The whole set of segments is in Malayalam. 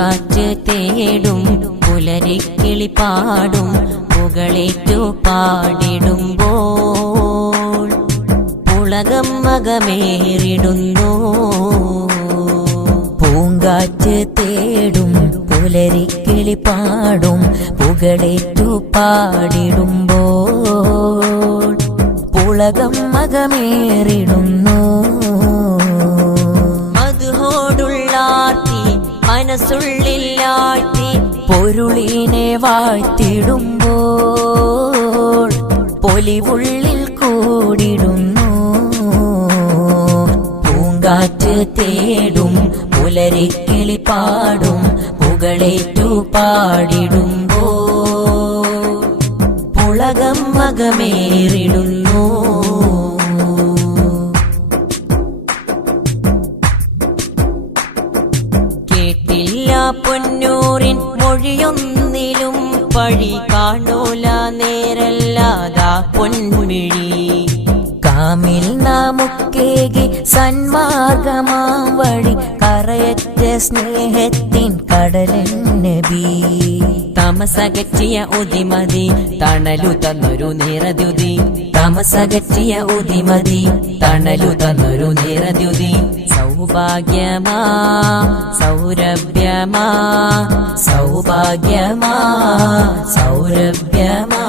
പൂങ്കാറ്റ് തേടും പുലരിക്കിളി പാടും പുകളേറ്റു പാടിടുമ്പോൾ പുളകം മകമേറിടുന്നു. പൂങ്കാറ്റ് തേടും പുലരിക്കിളി പാടും പുകളേറ്റു പാടിടുമ്പോൾ പുളകം മകമേറിടുന്നു. മധുഹോടുള്ളാർത്തി മനസ്സുള്ളിൽ ആഴ്ത്തി പൊരുളിനെ വാഴ്ത്തിടുമ്പോൾ പൊലിവുള്ളിൽ കൂടിടുന്നു. പൂങ്കാറ്റ് തേടും പുലരിക്കിളി പാടും പുകളേറ്റു പാടിടുമ്പോൾ പുളകം മകമേറിടുന്നു. കേട്ടില്ല പൊന്നൂറിൻ മൊഴിയൊന്നിലും പഴി കാണൂല നേരല്ലാതാ പൊന്മിഴി. കാമിൽ നാമുക്കേകി സന്മാർഗമാം വഴി കറയറ്റ സ്നേഹത്തിൻ കടലൻ നബി. തമസകറ്റിയ ഉദിമതി തണലു തന്നൊരു നിറദ്യുതി. തമസകറ്റിയ ഉദിമതി തണലു തന്നൊരു നിറദ്യുതി. സൗഭാഗ്യമാ സൗരഭ്യമാ സൗഭാഗ്യമാ സൗരഭ്യമാ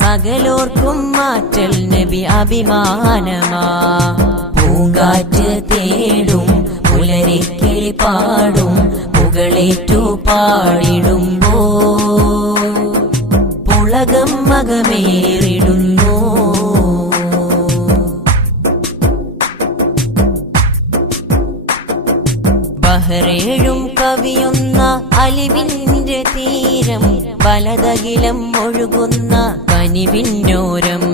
സകലോർക്കും മാറ്റൽ നബി അഭിമാനമാ. പൂങ്കാറ്റ് തേടും പുലരിക്കിളി പാടും പുകളേറ്റു പാടിടുമ്പോൾ പുളകം മകമേറിടുന്നു. ബഹറേഴും കവിയുന്ന അലിവിന്റെ തീരം വലതകിലം ഒഴുകുന്ന കനിവിന്നോരം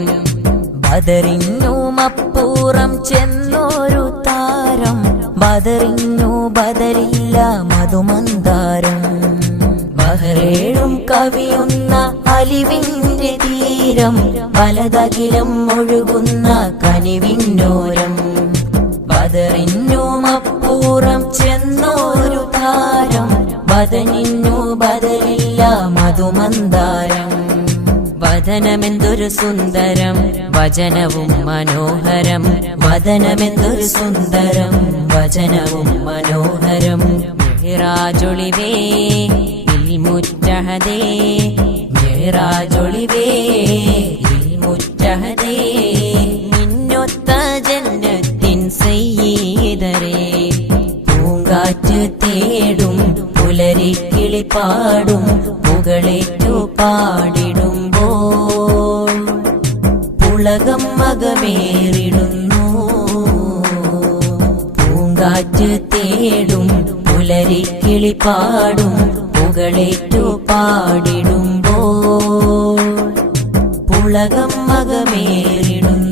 ബദറിനുമപ്പൂറം ചെന്നോരു താരം ബദറിന്നു ബദരില്ല മധുമന്ദാരം. ബഹറേഴും കവിയുന്ന അലിവിന്റെ തീരം വലതകിലം ഒഴുകുന്ന കനിവിന്നോരം ബദറിനുമപ്പൂറം ചെന്നോരു താരം ബദനിന്നു ബദലില്ല മധുമന്ദാരം. വദനമെന്തൊരു സുന്ദരം വചനവും മനോഹരം. വദനമെന്തൊരു സുന്ദരം വചനവും മനോഹരം. മിഹ്റാജൊളിവേ ഇൽമുറ്റഹദേ മിഹ്റാജൊളിവേ ഇൽമുറ്റഹദേ മിന്നൊത്ത ജന്നത്തിൻ സയ്യിദരേ. പൂങ്കാറ്റ് തേടും പുലരിക്കിളി പാടും പുകളേറ്റു പാടിടുമ്പോൾ പുളകം മകമേറിടുന്നു. പൂങ്കാറ്റ് തേടും പുലരിക്കിളി പാടും പുകളേറ്റു പാടിടുമ്പോൾ പുളകം മകമേറിടുന്നു.